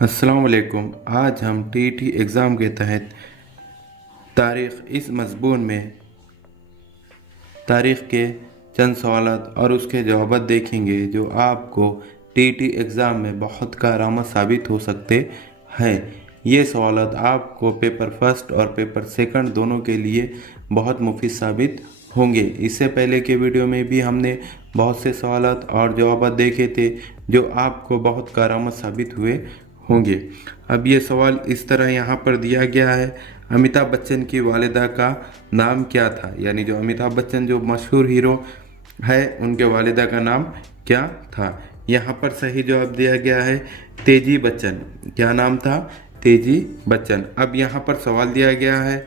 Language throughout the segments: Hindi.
अस्सलाम वालेकुम। आज हम टीईटी एग्ज़ाम के तहत तारीख़ इस मज़मून में तारीख़ के चंद सवालात और उसके जवाब देखेंगे जो आपको टीईटी एग्ज़ाम में बहुत कारआमद साबित हो सकते हैं। ये सवालात आपको पेपर फर्स्ट और पेपर सेकंड दोनों के लिए बहुत मुफीद साबित होंगे। इससे पहले के वीडियो में भी हमने बहुत से सवालात और जवाब देखे थे जो आपको बहुत कारआमद साबित हुए होंगे। अब ये सवाल इस तरह यहाँ पर दिया गया है, अमिताभ बच्चन की वालिदा का नाम क्या था? यानी जो अमिताभ बच्चन जो मशहूर हीरो है उनके वालिदा का नाम क्या था? यहाँ पर सही जवाब दिया गया है तेजी बच्चन। क्या नाम था? तेजी बच्चन। अब यहाँ पर सवाल दिया गया है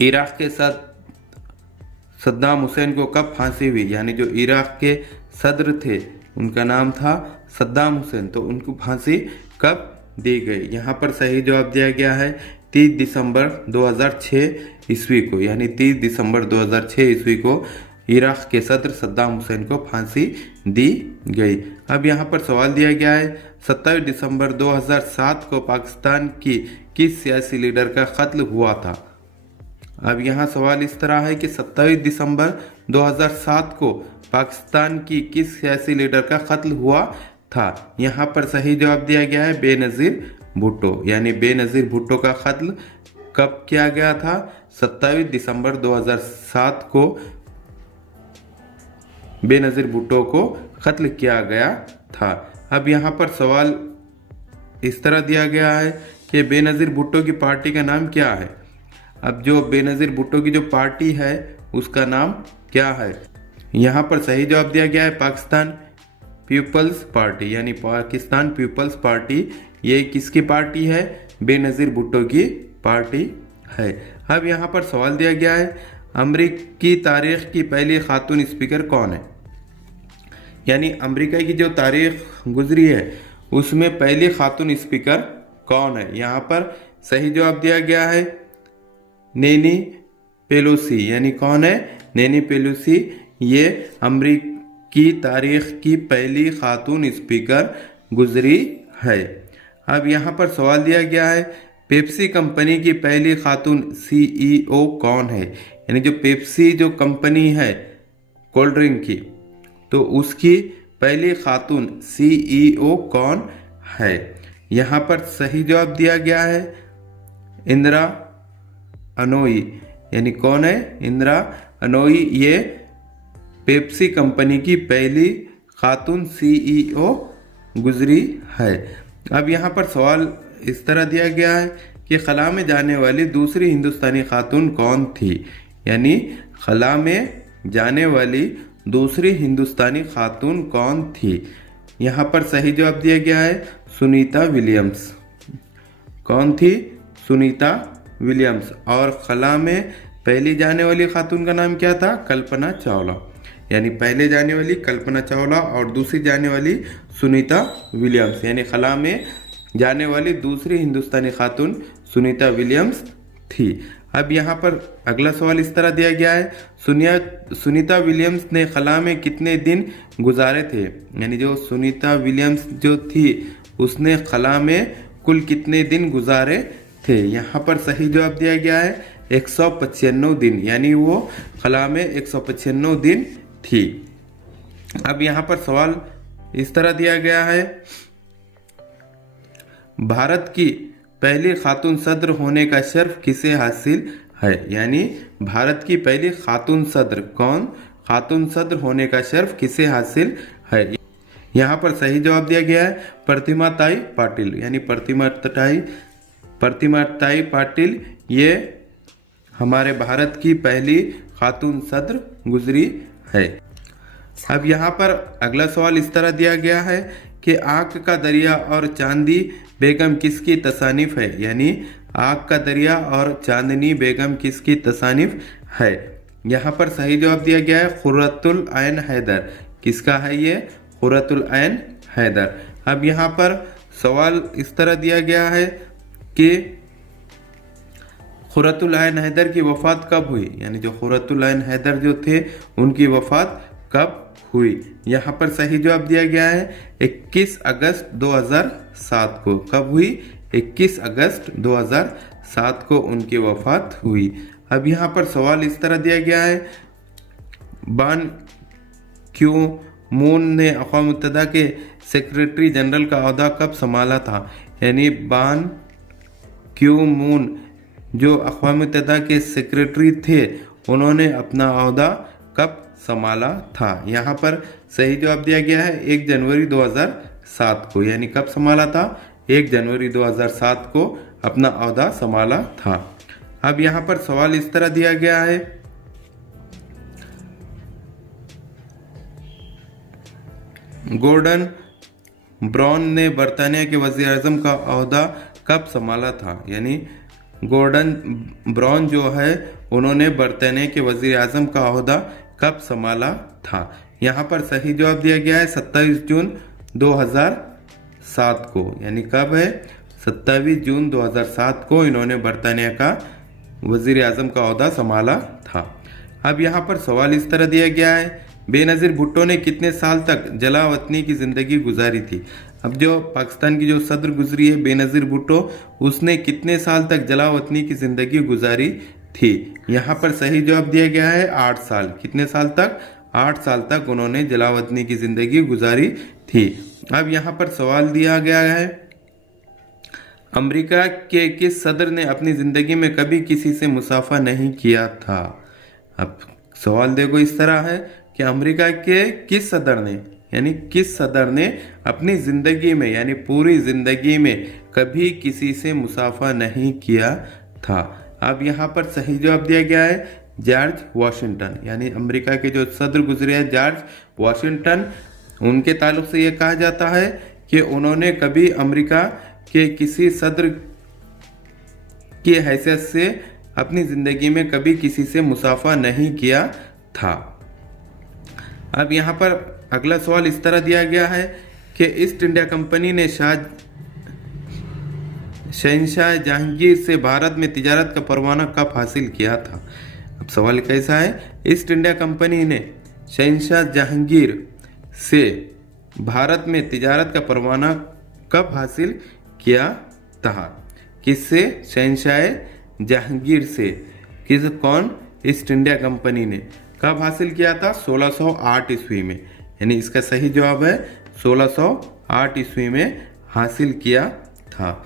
इराक के साथ सद्दाम हुसैन को कब फांसी हुई? यानी जो इराक के सदर थे उनका नाम था सद्दाम हुसैन, तो उनको फांसी कब दी गई? यहाँ पर सही जवाब दिया गया है 30 दिसंबर 2006 ईस्वी को। यानी 30 दिसंबर 2006 ईस्वी को इराक के सदर सद्दाम हुसैन को फांसी दी गई। अब यहाँ पर सवाल दिया गया है 27 दिसंबर 2007 को पाकिस्तान की किस सियासी लीडर का कत्ल हुआ था? अब यहाँ सवाल इस तरह है कि 27 दिसंबर 2007 को पाकिस्तान की किस सियासी लीडर का कत्ल हुआ था? यहाँ पर सही जवाब दिया गया है बेनज़ीर भुट्टो। यानी बेनज़ीर भुट्टो का कत्ल कब किया गया था? 27 दिसंबर 2007 को बेनज़ीर भुट्टो को कत्ल किया गया था। अब यहाँ पर सवाल इस तरह दिया गया है कि बेनज़ीर भुट्टो की पार्टी का नाम क्या है? अब जो बेनज़ीर भुट्टो की जो पार्टी है उसका नाम क्या है? यहाँ पर सही जवाब दिया गया है पाकिस्तान पीपल्स पार्टी। यानी पाकिस्तान पीपल्स पार्टी ये किसकी पार्टी है? बेनज़ीर भुट्टो की पार्टी है। अब यहाँ पर सवाल दिया गया है अमेरिकी तारीख की पहली खातून स्पीकर कौन है? यानी अमेरिका की जो तारीख गुजरी है उसमें पहली खातून स्पीकर कौन है? यहाँ पर सही जवाब दिया गया है नैनी पेलोसी। यानी कौन है? नैनी पेलोसी। ये अमेरिकी तारीख की पहली खातून स्पीकर गुजरी है। अब यहाँ पर सवाल दिया गया है पेप्सी कंपनी की पहली खातून सीईओ कौन है? यानी जो पेप्सी जो कंपनी है कोल्ड ड्रिंक की, तो उसकी पहली खातून सीईओ कौन है? यहाँ पर सही जवाब दिया गया है इंदिरा अनोई। यानी कौन है? इंदिरा अनोई। ये पेप्सी कंपनी की पहली खातून सीईओ गुजरी है। अब यहाँ पर सवाल इस तरह दिया गया है कि खला में जाने वाली दूसरी हिंदुस्तानी खातून कौन थी? यानी खला में जाने वाली दूसरी हिंदुस्तानी खातून कौन थी? यहाँ पर सही जवाब दिया गया है सुनीता विलियम्स। कौन थी? सुनीता विलियम्स। और खला में पहली जाने वाली खातून का नाम क्या था? कल्पना चावला। यानी पहले जाने वाली कल्पना चावला और दूसरी जाने वाली सुनीता विलियम्स। यानी खला में जाने वाली दूसरी हिंदुस्तानी खातून सुनीता विलियम्स थी। अब यहाँ पर अगला सवाल इस तरह दिया गया है सुनीता विलियम्स ने खला में कितने दिन गुजारे थे? यानी जो सुनीता विलियम्स जो थी उसने खला में कुल कितने दिन गुजारे थे? यहाँ पर सही जवाब दिया गया है 195 दिन। यानी वो खला में 195 दिन थी। अब यहाँ पर सवाल इस तरह दिया गया है भारत की पहली खातून सदर होने का शर्फ किसे हासिल है? यानी भारत की पहली खातून सदर कौन? खातून सदर होने का शर्फ किसे हासिल है? यहाँ पर सही जवाब दिया गया है प्रतिमा ताई पाटिल। यानी प्रतिमा ताई पाटिल ये हमारे भारत की पहली खातून सदर गुजरी है। अब यहाँ पर अगला सवाल इस तरह दिया गया है कि आग का दरिया और चांदी बेगम किसकी तसानीफ है? यानी आग का दरिया और चांदनी बेगम किसकी तसानीफ है? यहाँ पर सही जवाब दिया गया है खुर्रतुल ऐन हैदर। किसका है ये? खुर्रतुल ऐन हैदर। अब यहाँ पर सवाल इस तरह दिया गया है कि खुर्रतुल ऐन हैदर की वफ़ात कब हुई? यानी जो खुर्रतुल ऐन हैदर जो थे उनकी वफ़ात कब हुई? यहाँ पर सही जवाब दिया गया है 21 अगस्त 2007 को। कब हुई? 21 अगस्त 2007 को उनकी वफात हुई। अब यहाँ पर सवाल इस तरह दिया गया है, बान क्यों मून ने अक़वाम मुत्तहिदा के सेक्रेटरी जनरल का ओहदा कब संभाला था? यानी बान क्यों मून जो अक़वाम मुत्तहिदा के सेक्रेटरी थे, उन्होंने अपना ओहदा कब संभाला था? यहाँ पर सही जवाब दिया गया है 1 जनवरी 2007 को। यानी कब संभाला था? 1 जनवरी 2007 को अपना ओहदा संभाला था। अब यहाँ पर सवाल इस तरह दिया गया है, गॉर्डन ब्राउन ने बरतानिया के वज़ीर आज़म का ओहदा कब संभाला था? यानी गॉर्डन ब्राउन जो है, उन्होंने बरतानिया के वज़ीर आज़म का ओहदा कब संभाला था? यहाँ पर सही जवाब दिया गया है 27 जून 2007 को। यानी कब है? 27 जून 2007 को इन्होंने बरतानिया का वज़ीर आज़म का ओहदा संभाला था। अब यहाँ पर सवाल इस तरह दिया गया है, बेनज़ीर भुट्टो ने कितने साल तक जलावतनी की ज़िंदगी गुजारी थी? अब जो पाकिस्तान की जो सदर गुजरी है बेनज़ीर भुट्टो, उसने कितने साल तक जलावतनी की ज़िंदगी गुजारी थी? यहाँ पर सही जवाब दिया गया है 8 साल। कितने साल तक? 8 साल तक उन्होंने जलावतनी की ज़िंदगी गुजारी थी। अब यहाँ पर सवाल दिया गया है, अमेरिका के किस सदर ने अपनी ज़िंदगी में कभी किसी से मुसाफा नहीं किया था? अब सवाल देखो इस तरह है कि अमेरिका के किस सदर ने, यानी किस सदर ने अपनी ज़िंदगी में, यानी पूरी ज़िंदगी में कभी किसी से मुसाफा नहीं किया था? अब यहाँ पर सही जवाब दिया गया है जॉर्ज वाशिंगटन। यानी अमेरिका के जो सदर गुजरे हैं जॉर्ज वाशिंगटन, उनके ताल्लुक से ये कहा जाता है कि उन्होंने कभी अमेरिका के किसी सदर की हैसियत से अपनी ज़िंदगी में कभी किसी से मुसाफा नहीं किया था। अब यहाँ पर अगला सवाल इस तरह दिया गया है कि ईस्ट इंडिया कंपनी ने शहंशाह जहांगीर से भारत में तिजारत का परवाना कब हासिल किया था? अब सवाल कैसा है, ईस्ट इंडिया कंपनी ने शहंशाह जहांगीर से भारत में तिजारत का परवाना कब हासिल किया था? किससे? शहंशाह जहांगीर से। कौन? ईस्ट इंडिया कंपनी ने। कब हासिल किया था? 1608 ईस्वी में। यानी इसका सही जवाब है 1608 ईस्वी में हासिल किया था।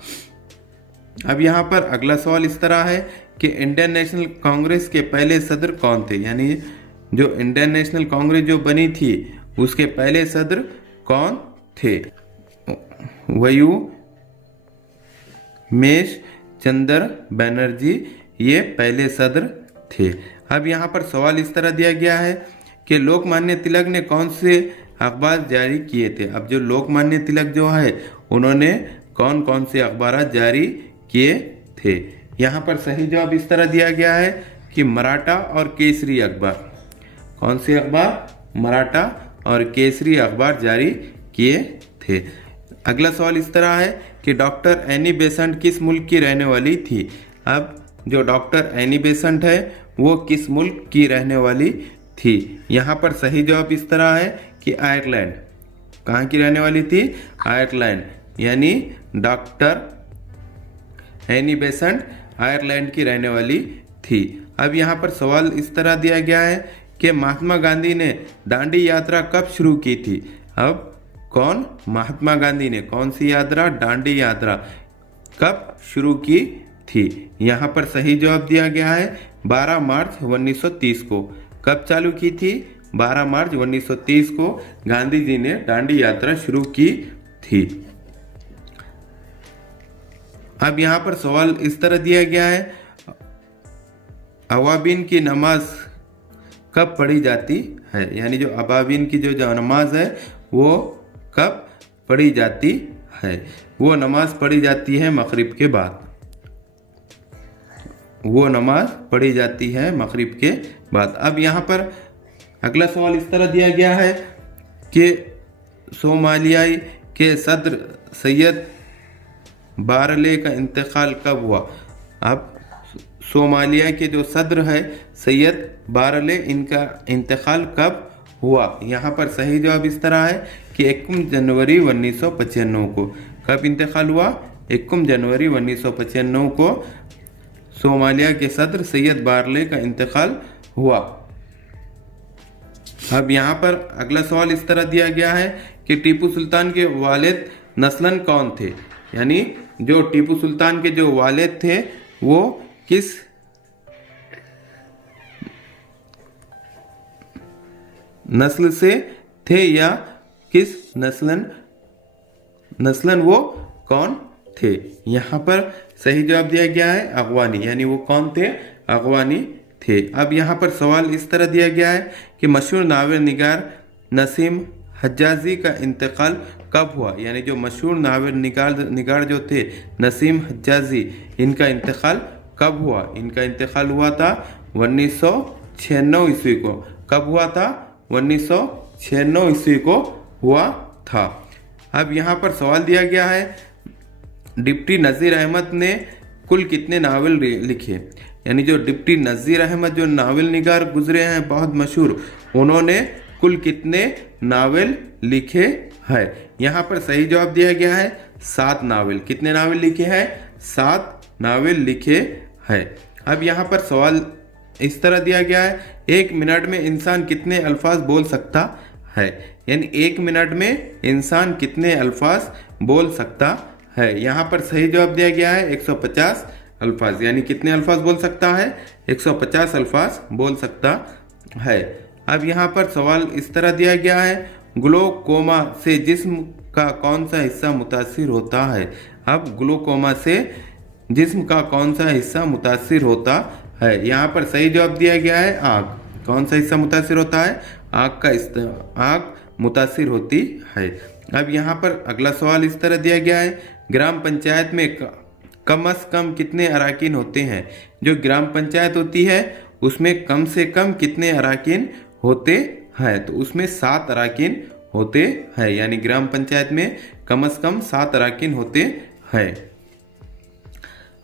अब यहाँ पर अगला सवाल इस तरह है कि इंडियन नेशनल कांग्रेस के पहले सदर कौन थे? यानी जो इंडियन नेशनल कांग्रेस जो बनी थी उसके पहले सदर कौन थे? वयुमेश चंद्र बनर्जी ये पहले सदर थे। अब यहाँ पर सवाल इस तरह दिया गया है कि लोकमान्य तिलक ने कौन से अखबार जारी किए थे? अब जो लोकमान्य तिलक जो है उन्होंने कौन कौन से अखबार जारी किए थे? यहाँ पर सही जवाब इस तरह दिया गया है कि मराठा और केसरी अखबार। कौन से अखबार? मराठा और केसरी अखबार जारी किए थे। अगला सवाल इस तरह है कि डॉक्टर एनी बेसेंट किस मुल्क की रहने वाली थी? अब जो डॉक्टर एनी बेसेंट है वो किस मुल्क की रहने वाली थी? यहाँ पर सही जवाब इस तरह है कि आयरलैंड। कहाँ की रहने वाली थी? आयरलैंड। यानी डॉक्टर एनी बेसेंट आयरलैंड की रहने वाली थी। अब यहाँ पर सवाल इस तरह दिया गया है कि महात्मा गांधी ने दांडी यात्रा कब शुरू की थी? अब कौन? महात्मा गांधी ने कौन सी यात्रा? दांडी यात्रा कब शुरू की थी? यहाँ पर सही जवाब दिया गया है 12 मार्च 1930 को। कब चालू की थी? 12 मार्च 1930 को गांधी जी ने दांडी यात्रा शुरू की थी। अब यहाँ पर सवाल इस तरह दिया गया है, अवाबीन की नमाज कब पढ़ी जाती है? यानी जो अवाबीन की जो नमाज है वो कब पढ़ी जाती है? वो नमाज पढ़ी जाती है मगरिब के बाद। वो नमाज पढ़ी जाती है मगरिब के बाद। अब यहाँ पर अगला सवाल इस तरह दिया गया है कि सोमालियाई के सदर सैयद बारले का इंतकाल कब हुआ? अब सोमालिया के जो सदर है सैयद बारले, इनका इंतकाल कब हुआ। यहाँ पर सही जवाब इस तरह है कि 21 जनवरी 1995 को। कब इंतकाल हुआ? 21 जनवरी 1995 को सोमालिया के सदर सैयद बारले का इंतकाल हुआ। अब यहाँ पर अगला सवाल इस तरह दिया गया है कि टीपू सुल्तान के वालिद नस्लन कौन थे? यानी जो टीपू सुल्तान के जो वालिद थे वो किस नस्ल से थे या किस नस्लन वो कौन थे? यहाँ पर सही जवाब दिया गया है अगवानी, यानी वो कौन थे? अगवानी थे। अब यहाँ पर सवाल इस तरह दिया गया है कि मशहूर नावल निगार नसीम हज्जाजी का इंतकाल कब हुआ? यानी जो मशहूर नावल निगार जो थे नसीम हज्जाजी, इनका इंतकाल कब हुआ? इनका इंतकाल हुआ था 1996 ईस्वी को। कब हुआ था? 1996 ईस्वी को हुआ था। अब यहाँ पर सवाल दिया गया है डिप्टी नज़ीर अहमद ने कुल कितने नावल लिखे? यानी जो डिप्टी नज़ीर अहमद जो नावल निगार गुजरे हैं बहुत मशहूर, उन्होंने कुल कितने नावल लिखे हैं? यहाँ पर सही जवाब दिया गया है 7 नावल। कितने नावल लिखे हैं? 7 नावल लिखे हैं। अब यहाँ पर सवाल इस तरह दिया गया है 1 मिनट में इंसान कितने अल्फाज बोल सकता है? यानी 1 मिनट में इंसान कितने अल्फाज बोल सकता है? यहाँ पर सही जवाब दिया गया है 150 अल्फाज। यानी कितने अल्फाज बोल सकता है? 150 अल्फाज बोल सकता है। अब यहाँ पर सवाल इस तरह दिया गया है ग्लूकोमा से जिस्म का कौन सा हिस्सा मुतासिर होता है? अब ग्लूकोमा से जिस्म का कौन सा हिस्सा मुतासिर होता है? यहाँ पर सही जवाब दिया गया है आँख। कौन सा हिस्सा मुतासिर होता है? आँख मुतासिर होती है। अब यहाँ पर अगला सवाल इस तरह दिया गया है ग्राम पंचायत में कम से कम कितने अराकीन होते हैं? जो ग्राम पंचायत होती है उसमें कम से कम कितने अराकीन होते हैं? तो उसमें 7 अराकीन होते हैं। यानी ग्राम पंचायत में कम से कम 7 अराकीन होते हैं।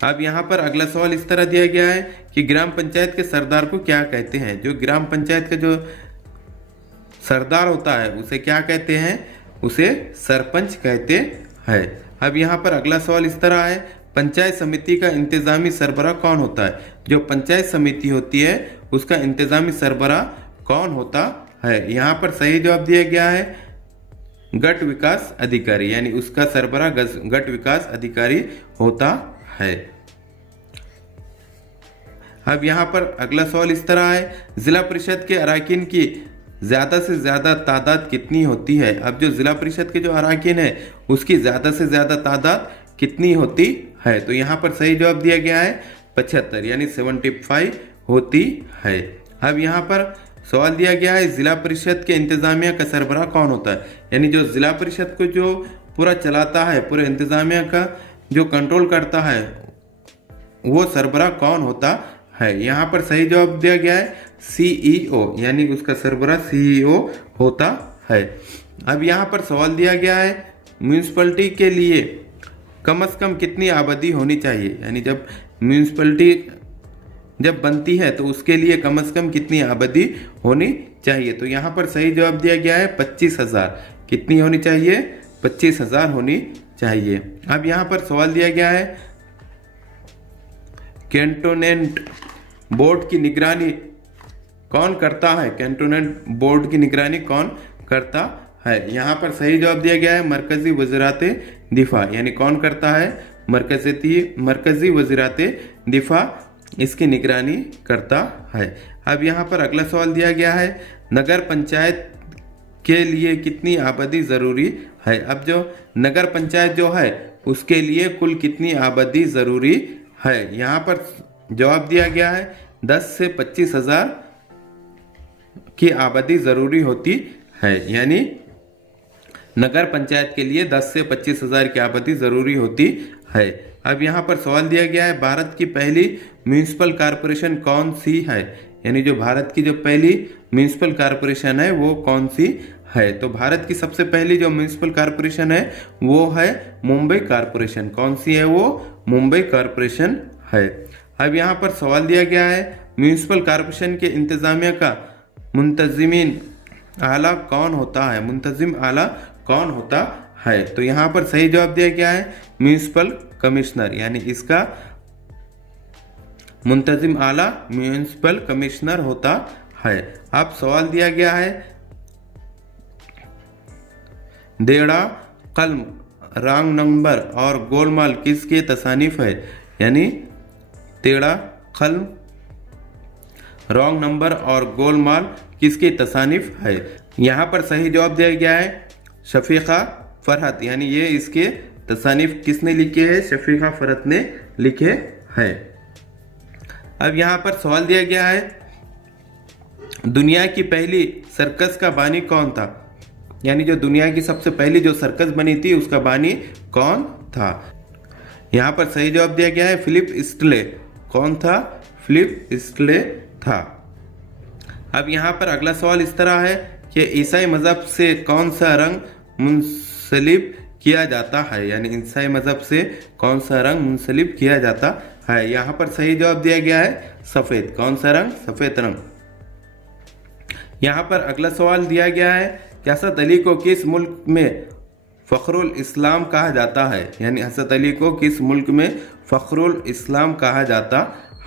अब यहाँ पर अगला सवाल इस तरह दिया गया है कि ग्राम पंचायत के सरदार को क्या कहते हैं? जो ग्राम पंचायत का जो सरदार होता है उसे क्या कहते हैं? उसे सरपंच कहते हैं। अब यहाँ पर अगला सवाल इस तरह है पंचायत समिति का इंतजामी सरबराह कौन होता है? जो पंचायत समिति होती है उसका इंतजामी सरबराह कौन होता है? यहाँ पर सही जवाब दिया गया है गट विकास अधिकारी, यानी उसका सरबराह गट विकास अधिकारी होता है। अब यहाँ पर अगला सवाल इस तरह है जिला परिषद के अराकीन की ज्यादा से ज्यादा तादाद कितनी होती है? अब जो जिला परिषद के जो अराकीन है उसकी ज्यादा से ज्यादा तादाद कितनी होती है? तो यहाँ पर सही जवाब दिया गया है 75, यानी 75 होती है। अब यहाँ पर सवाल दिया गया है जिला परिषद के इंतजामिया का सरबराह कौन होता है? यानी जो जिला परिषद को जो पूरा चलाता है, पूरे इंतजामिया का जो कंट्रोल करता है, वो सरबराह कौन होता है? यहाँ पर सही जवाब दिया गया है CEO, यानी उसका सरबराह CEO होता है। अब यहाँ पर सवाल दिया गया है म्यूनिसिपैलिटी के लिए कम से कम कितनी आबादी होनी चाहिए? यानी जब म्यूनिसिपैलिटी जब बनती है तो उसके लिए कम से कम कितनी आबादी होनी चाहिए? तो यहाँ पर सही जवाब दिया गया है 25,000। कितनी होनी चाहिए? 25,000 होनी चाहिए। अब यहाँ पर सवाल दिया गया है कैंटोनमेंट बोर्ड की निगरानी कौन करता है? कैंटोनमेंट बोर्ड की निगरानी कौन करता है? यहाँ पर सही जवाब दिया गया है मरकजी वज़ीरात दिफा, यानी कौन करता है? मरकजी वज़ीरात दिफा इसकी निगरानी करता है। अब यहाँ पर अगला सवाल दिया गया है नगर पंचायत के लिए कितनी आबादी ज़रूरी है? अब जो नगर पंचायत जो है उसके लिए कुल कितनी आबादी ज़रूरी है? यहाँ पर जवाब दिया गया है 10 से 25,000 की आबादी ज़रूरी होती है। यानी नगर पंचायत के लिए 10 से 25,000 की आबादी ज़रूरी होती है। अब यहाँ पर सवाल दिया गया है भारत की पहली म्यूनिसिपल कॉरपोरेशन कौन सी है? यानी जो भारत की जो पहली म्यूनिसिपल कॉरपोरेशन है वो कौन सी है? तो भारत की सबसे पहली जो म्यूनिसिपल कॉरपोरेशन है वो है मुंबई कॉरपोरेशन। कौन सी है वो? मुंबई कॉरपोरेशन है। अब यहाँ पर सवाल दिया गया है म्यूनिसिपल कॉरपोरेशन के इंतजामिया का मुंतजिमीन आला कौन होता है? मुंतजिम आला कौन होता है? तो यहाँ पर सही जवाब दिया गया है म्यूनिसिपल कमिश्नर, यानी इसका मुंतजिम आला म्यूनिसिपल कमिश्नर होता है। अब सवाल दिया गया है देड़ा, कलम, रॉन्ग नंबर और गोलमाल किसके तसानीफ है? यानी तेड़ा, कलम, रॉन्ग नंबर और गोलमाल किसकी तसानीफ है? यहाँ पर सही जवाब दिया गया है शफीका फरहत, यानी ये इसके तसानीफ किसने लिखे है? शफीका फरहत ने लिखे हैं। अब यहाँ पर सवाल दिया गया है दुनिया की पहली सर्कस का बानी कौन था? यानी जो दुनिया की सबसे पहली जो सर्कस बनी थी उसका बानी कौन था? यहाँ पर सही जवाब दिया गया है फिलिप स्टले। कौन था? फिलिप स्टले था। अब यहाँ पर अगला सवाल इस तरह है कि ईसाई मजहब से कौन सा रंग मुंसलिब किया जाता है? यानी ईसाई मजहब से कौन सा रंग मुंसलिब किया जाता है? यहाँ पर सही जवाब दिया गया है सफेद। कौन सा रंग? सफेद रंग। यहाँ पर अगला सवाल दिया गया है कि हज़रत अली को किस मुल्क में फ़ख्रुल इस्लाम कहा जाता है? यानी हज़रत अली को किस मुल्क में फ़ख्रुल इस्लाम कहा जाता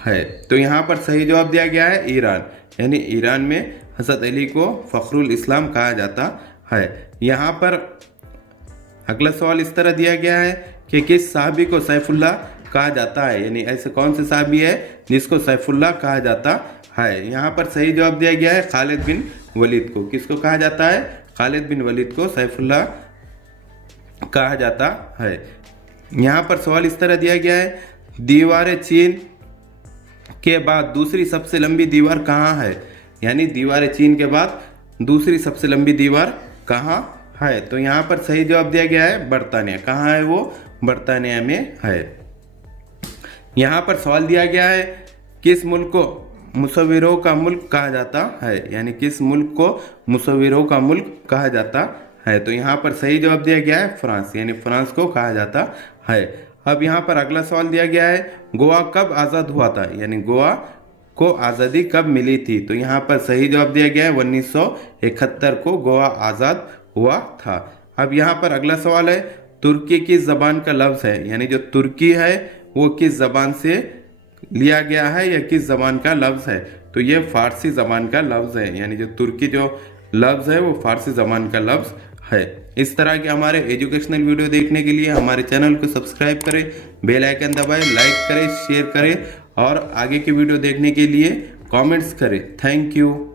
है? तो यहाँ पर सही जवाब दिया गया है ईरान, यानी ईरान में हज़रत अली को फ़ख्रुल इस्लाम कहा जाता है। यहाँ पर अगला सवाल इस तरह दिया गया है कि किस साहबी को सैफुल्लाह कहा जाता है? यानी ऐसे कौन से साहबी है जिसको सैफुल्लाह कहा जाता है? यहाँ पर सही जवाब दिया गया है खालिद बिन वलीद को। किसको कहा जाता है? खालिद बिन वलीद को सैफुल्लाह कहा जाता है। यहाँ पर सवाल इस तरह दिया गया है दीवार चीन के बाद दूसरी सबसे लंबी दीवार कहाँ है? यानी दीवार चीन के बाद दूसरी सबसे लंबी दीवार कहाँ है? तो यहाँ पर सही जवाब दिया गया है बरतानिया। कहाँ है वो? बरतानिया में है। यहाँ पर सवाल दिया गया है किस मुल्क को मुसव्विरों का मुल्क कहा जाता है? यानी किस मुल्क को मुसव्विरों का मुल्क कहा जाता है? तो यहाँ पर सही जवाब दिया गया है फ्रांस, यानी फ्रांस को कहा जाता है। अब यहाँ पर अगला सवाल दिया गया है गोवा कब आज़ाद हुआ था? यानी गोवा को आज़ादी कब मिली थी? तो यहाँ पर सही जवाब दिया गया है 1971 को गोवा आज़ाद हुआ था। अब यहाँ पर अगला सवाल है तुर्की किस ज़बान का लफ्ज़ है? यानी जो तुर्की है वो किस ज़बान से लिया गया है या किस ज़बान का लफ्ज़ है? तो ये फारसी ज़बान का लफ्ज़ है, यानी जो तुर्की जो लफ्ज़ है वो फारसी ज़बान का लफ्ज़ है। इस तरह के हमारे एजुकेशनल वीडियो देखने के लिए हमारे चैनल को सब्सक्राइब करें, बेल आइकन दबाएं, लाइक करें, शेयर करें और आगे की वीडियो देखने के लिए कमेंट्स करें। Thank you.